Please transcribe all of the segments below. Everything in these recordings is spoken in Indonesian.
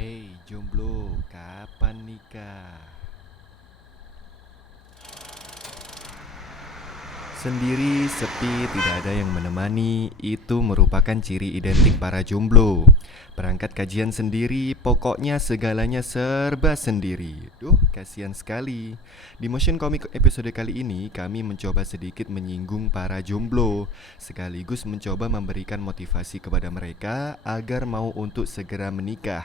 Hei jomblo, kapan nikah? Sendiri, sepi, tidak ada yang menemani, itu merupakan ciri identik para jomblo. Berangkat kajian sendiri, pokoknya segalanya serba sendiri. Duh, kasihan sekali. Di Motion Comic episode kali ini, kami mencoba sedikit menyinggung para jomblo, sekaligus mencoba memberikan motivasi kepada mereka agar mau untuk segera menikah.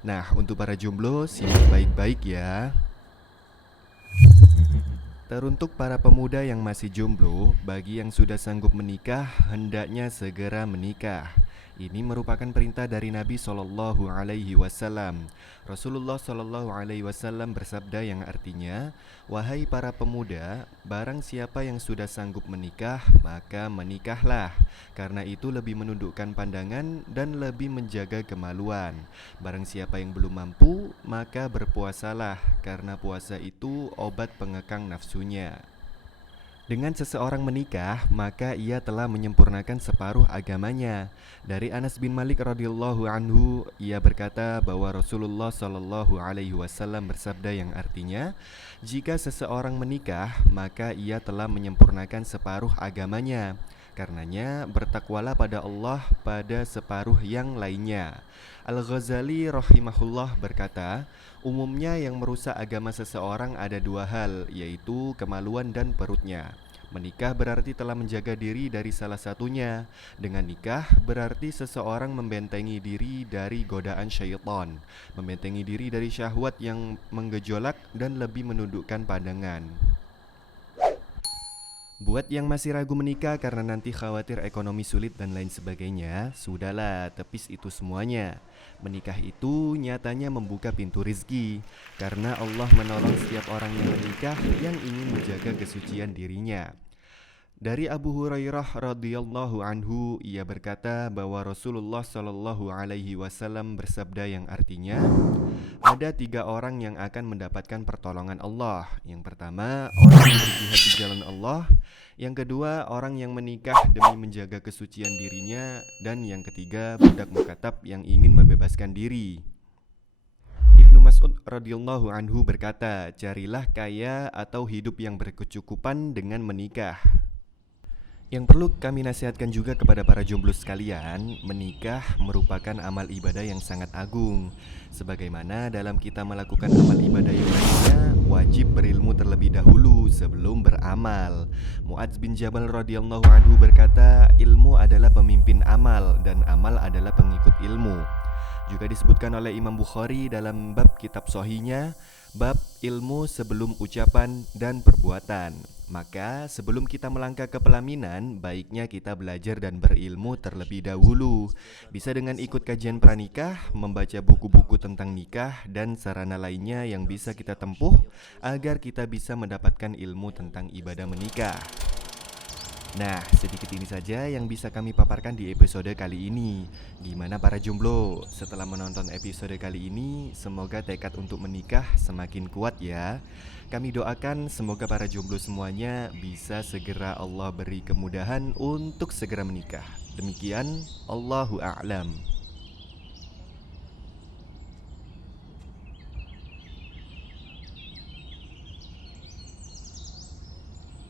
Nah, untuk para jomblo, simak baik-baik ya. Teruntuk para pemuda yang masih jomblo, bagi yang sudah sanggup menikah, hendaknya segera menikah. Ini merupakan perintah dari Nabi Shallallahu Alaihi Wasallam. Rasulullah Shallallahu Alaihi Wasallam bersabda yang artinya, wahai para pemuda, barang siapa yang sudah sanggup menikah, maka menikahlah. Karena itu lebih menundukkan pandangan dan lebih menjaga kemaluan. Barang siapa yang belum mampu, maka berpuasalah, karena puasa itu obat pengekang nafsunya. Dengan seseorang menikah, maka ia telah menyempurnakan separuh agamanya. Dari Anas bin Malik radhiyallahu anhu, ia berkata bahwa Rasulullah shallallahu alaihi wasallam bersabda yang artinya, jika seseorang menikah, maka ia telah menyempurnakan separuh agamanya. Karenanya, bertakwalah pada Allah pada separuh yang lainnya. Al-Ghazali rahimahullah berkata, umumnya yang merusak agama seseorang ada dua hal, yaitu kemaluan dan perutnya. Menikah berarti telah menjaga diri dari salah satunya. Dengan nikah berarti seseorang membentengi diri dari godaan syaitan, membentengi diri dari syahwat yang menggejolak dan lebih menundukkan pandangan. Buat yang masih ragu menikah karena nanti khawatir ekonomi sulit dan lain sebagainya, sudahlah, tepis itu semuanya. Menikah itu nyatanya membuka pintu rizki, karena Allah menolong setiap orang yang menikah yang ingin menjaga kesucian dirinya. Dari Abu Hurairah radhiyallahu anhu, ia berkata bahwa Rasulullah shallallahu alaihi wasallam bersabda yang artinya, ada tiga orang yang akan mendapatkan pertolongan Allah. Yang pertama, orang yang berjihad di jalan Allah. Yang kedua, orang yang menikah demi menjaga kesucian dirinya. Dan yang ketiga, budak mukatab yang ingin membebaskan diri. Ibnu Mas'ud radhiyallahu anhu berkata, carilah kaya atau hidup yang berkecukupan dengan menikah. Yang perlu kami nasihatkan juga kepada para jomblo sekalian, menikah merupakan amal ibadah yang sangat agung. Sebagaimana dalam kita melakukan amal ibadah yang lainnya, wajib berilmu terlebih dahulu sebelum beramal. Muadz bin Jabal radhiyallahu anhu berkata, ilmu adalah pemimpin amal dan amal adalah pengikut ilmu. Juga disebutkan oleh Imam Bukhari dalam bab kitab Sahihnya, bab ilmu sebelum ucapan dan perbuatan. Maka sebelum kita melangkah ke pelaminan, baiknya kita belajar dan berilmu terlebih dahulu. Bisa dengan ikut kajian pranikah, membaca buku-buku tentang nikah, dan sarana lainnya yang bisa kita tempuh agar kita bisa mendapatkan ilmu tentang ibadah menikah. Nah, sedikit ini saja yang bisa kami paparkan di episode kali ini. Gimana para jomblo? Setelah menonton episode kali ini, semoga tekad untuk menikah semakin kuat ya. Kami doakan semoga para jomblo semuanya bisa segera Allah beri kemudahan untuk segera menikah. Demikian, Allahu a'lam.